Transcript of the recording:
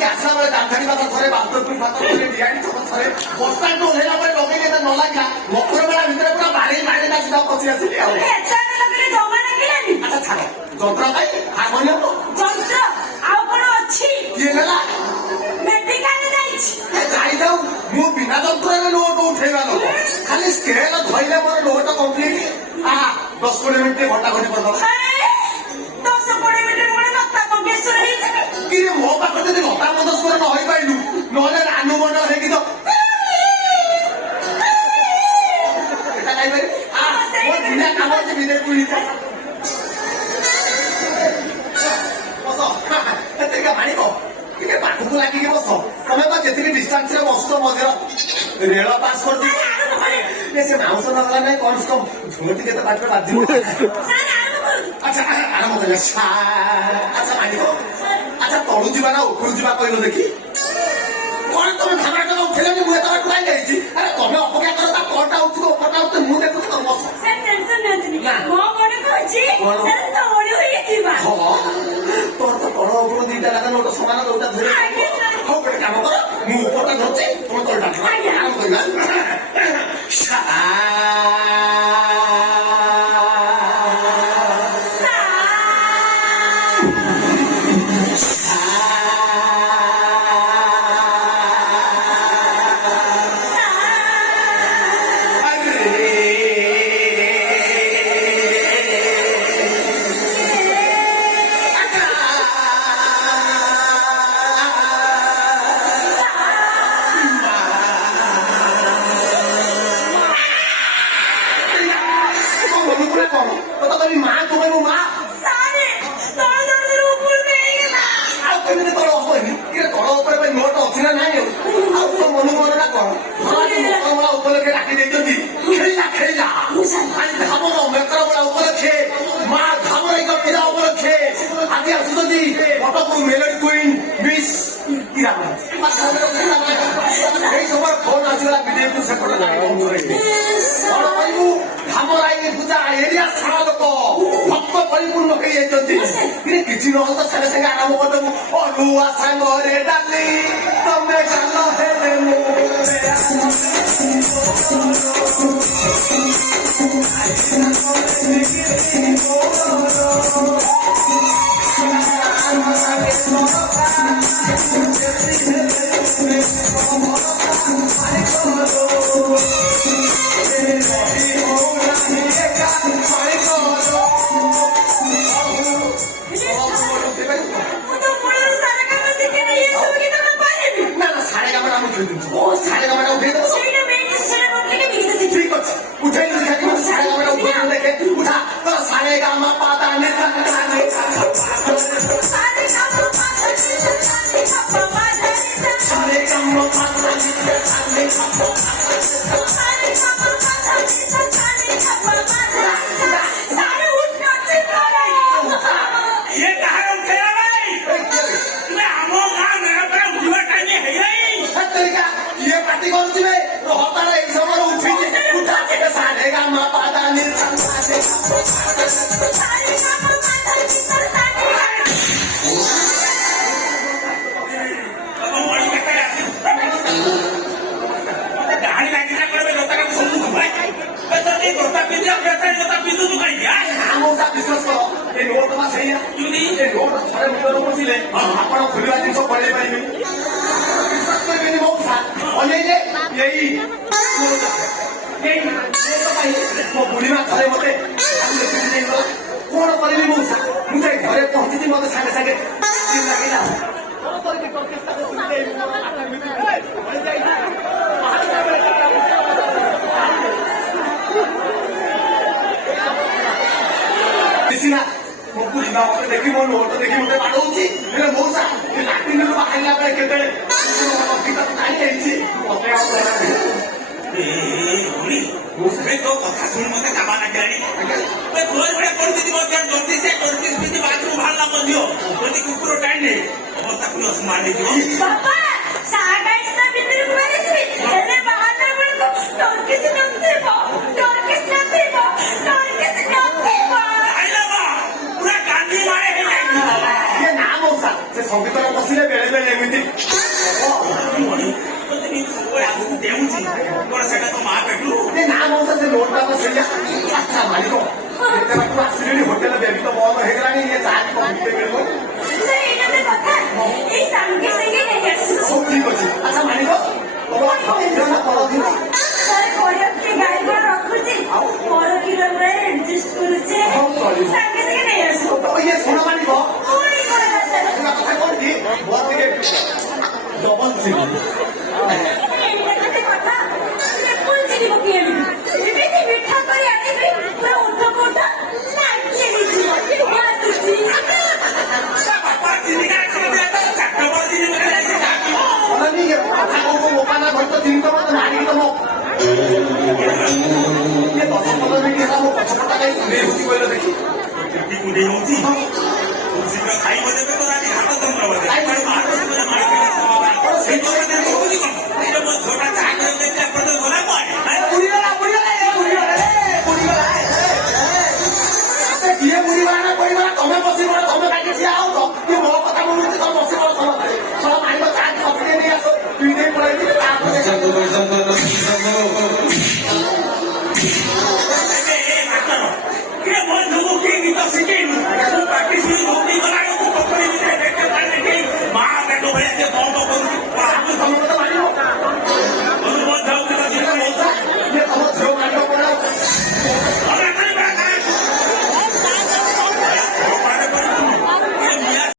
ଆଜି ଆସିଲା ବେଳେ ଦାନ୍ତହାରୀ ପାଖ ଥରେ ବାସ୍ତବପୁର ପାଖ ଥରେ ଡିଆଣି ଛକ ଥରେ ବସ୍ତାଠୁ ଓହ୍ଲେଇଲା ପରେ ଲଗେଇ ନ ଲାଗିଲା ମକର ମେଳା ଭିତରେ ପୁରା ବାରି ନାଚିଲା ପଶି ଆସିଲି ଆଉ। ଆଚ୍ଛା ଛାଡ଼ ଯନ୍ତ୍ର ପାଇଁ ହାରମୋନିୟମ ଯନ୍ତ୍ର ଆଉ କଣ ଅଛି? କିଏ ନେଲା ମେଡିକାଲ ଯାଇଛି। ଯାଇଥାଉ ମୁଁ ବିନା ଯନ୍ତ୍ରରେ ନୋଟ ଉଠେଇବା ଲୋକ ଖାଲି ସ୍କେଲ ଧଇଲେ ମୋର ନୋଟ କମ୍ପ୍ଲିଟ। 10-20 ମିନିଟ୍ ଘଣ୍ଟା ଘଣ୍ଟି କରିଦବା। 10-20 ମିନିଟ୍ ଗୋଟେ ଲତା ମଙ୍ଗେଶର ହେଇଯିବେ। କିରେ ମୋ ପାଖରେ ଯଦି ଲତା ମଙ୍ଗେଶକର ନ ହେଇପାରିଲୁ ନହେଲେ ରାନୁ ମଣ୍ଡଳ ହେଇକି ତ ଏଟା ଗାଇପାରିବି। ମୋ ଦୁନିଆ କାମ ଅଛି ବିଦେଶ ବୁଲିଥା ବସ ଏତିକି ମାଣିକ ଟିକେ ପାଖକୁ ଲାଗିକି ବସ। ତମେ ବା ଯେତିକି ଡିଷ୍ଟାନ୍ସରେ ବସୁଛ ମଝିରେ ରେଳ ପାସ୍ କରିଛି ସେ ମାଉଁସ ନଗଲା ନାହିଁ କଣ କମ ଝୋଟି କେତେ ପାଖରେ ବାଜିବ। ଆଚ୍ଛା ଆରମ୍ଭ କରିବା। ଆଚ୍ଛା ମାଣିକ ଆଚ୍ଛା ତଳୁ ଯିବା ନା ଉପରୁ ଯିବା କହିଲ ଦେଖି। କଣ ତମେ ଭାବନା ଟଙ୍କା ଉଠେଇଲେନି ମୁଁ ଏତେ ଟଙ୍କା ଯାଇଛି। ଆରେ ତମେ ଅପେକ୍ଷା କର ତା ତଳଟା ଉଠିବ ଉପରଟା ଉଠେ ମୁଁ ଦେଖୁଛି ତମ ବସ। ତୋର ତ ତଳ ଉପରୁ ଦିଟା ଲେଖା ନୋଟ ସମାନ ଯୋଉଟା ଧରି ହଉ ଗୋଟେ କାମ କର ମୁଁ ଉପରଟା ଧରୁଛି ତମେ ତଳଟା ଆରମ୍ଭ କରିବା। মেলোডি কুইন মিস ইরা এই সময় ফোন আসিলা বিজেপি সেপটে কଣ କହିବୁ ଧାମରାଇ ପୂଜା ଏରିଆ ସାରା ଲୋକ ଭକ୍ତ ପରିପୂର୍ଣ୍ଣ ହେଇଯାଇଛନ୍ତି। କିଛି ନହେଲେ ତ ସାଙ୍ଗେ ସାଙ୍ଗେ ଆରମ୍ଭ କରିଦେବୁ ଅରୁଆ ସାଙ୍ଗରେ ଡାଲି ତମେ ଗାଲ ହେଲେ ମୁଁ ଆପଣ ଖୋଲିବା ଜିନିଷ ପଳେଇ ପାରିବେ ବିଶ୍ୱାସ କରିବେନି ମଉସା ଅନେଇଲେ ଏଇ ମୋ ବୁଢ଼ୀମା ଥରେ ମତେ କଣ କରିବି ମଉସା ମୁଁ ଯାଇ ଘରେ ପହଞ୍ଚିଛି ମତେ ସାଙ୍ଗେ ସାଙ୍ଗେ ଲାଗିଲା ସିନା ମୋ ବୁଢ଼ୀମା ମତେ ଦେଖି ମୋ ନୋଟ ଦେଖି ମତେ ବାଡ଼ଉଛି ହେଲେ ମଉସା ଲାଟିନରୁ ବାହାରିଲା ବେଳେ କେତେବେଳେ କାହିଁ ଯାଇଛି ମତେ ଆଉ ତୋ କଥା ଶୁଣି ମତେ କାବା ଲାଗିଲାଣି ତୋର ଭଳିଆ ପରିସ୍ଥିତି ମଧ୍ୟ ଯଦି ସେ 34 ମିନିଟ୍ ବାଥରୁମ ବାହାରିଲା ମଧ୍ୟ ଯଦି କୁକୁର ଟାଣିଲେ ଅବସ୍ଥା ପୁଣି ଅସମ୍ଭାଳ ହେଇଯିବ। ପୁରା ଗାନ୍ଧୀ ମାଳେ ହେଇଯାଇଛି ନା ମଉସା ସେ ସଙ୍ଗୀତରେ ବସିଲେ ବେଳେ ବେଳେ ଏମିତି ମଉସା ସେ ଲୋଡଟା ତ ସେଇଆ ଆଚ୍ଛା ମାଲିକ ଏତେ ବାଟରୁ ଆସିଲେଣି ହୋଟେଲ ବେବି ତ ବନ୍ଦ ହେଇଗଲାଣି ଇଏ ଚାହା କଣ ମିଳିବ ସେ ଏଇଟା ତ କଥା ଏଇ ସାଙ୍ଗେ ସାଙ୍ଗେ ନେଇ ଆସିଛୁ ହଉ ଠିକ ଅଛି ଆଚ୍ଛା ମାଲିକ ତମର କ୍ଷୀର ନା ପର କ୍ଷୀର ସାର୍ ପରିବା ଗାଈ କଣ ରଖୁଛି ପର କ୍ଷୀର ପୁରା ଆଡଜଷ୍ଟ କରୁଛେ ହଉ ଚଳିବ ସାଙ୍ଗେ ସାଙ୍ଗେ ନେଇ ଆସୁ ତ ଇଏ ଶୁଣ ମାଲିକ ପୁଣି କହିଲା ସାର୍ একটা কথা বলছি বল থেকে ডবল চিনি ଏଇଟା କେତେ କଥା ଲେମ୍ବୁ ଚିନି ପକେଇ ଆଣିବି ଏମିତି ମିଠା କରି ଆଣିବି ପୁରା ଉଠ ପୁଠ ନାଚି ହେଇଯିବ ଆସୁଛି ବାପା ଚିନି କାଇଁ ଖାଉଛ ଚାଟ ବଳ ଚିନି ପକେଇ ଯାଇছে অনানি কথা কব মোকানা ঘরত চিনি তো মারি তো মো ये दस पंद्रह मिनट ହେଲା ମୋ ପଛପଟା କାଇଁ କୁଣ୍ଡେଇ ହଉଛି କହିଲ ଦେଖି କେମିତି କୁଣ୍ଡେଇ ହଉଛି ତୁ ଶୀଘ୍ର ଖାଇବ ଦେବେ ତ ଆଜି ହାତ ତନ୍ତ୍ର ବଜେ କାଇଁ ମାର ସେଇ ତ କଥା ହଉଛି କଣ ଏଇଟା ମୋ ଝୋଟା ଚାହା କରି ଦେଲେ ଆପଣ ତ ଗଲା କୁଆଡେ ବୁଡ଼ିଗଲା କିଏ ବୁଡ଼ିଗଲା ନା କହିଗଲା ତମେ ବସି ପଡ ତମେ କାହିଁକି ଠିଆ ହଉଛ କିଏ ମୋ କଥା ବୁଝୁଛି ତମେ ବସି ପଡ ତମ ମାରିବ ଚାଟ କଫି ନେଇ ଆସ ପିଇ ଦେଇ ପଳେଇବି ତାପରେ ଏବେ ମାଷ୍ଟର କିଏ ବନ୍ଧୁକୁ କିଏ ଗୀତ ଶିଖେଇବୁ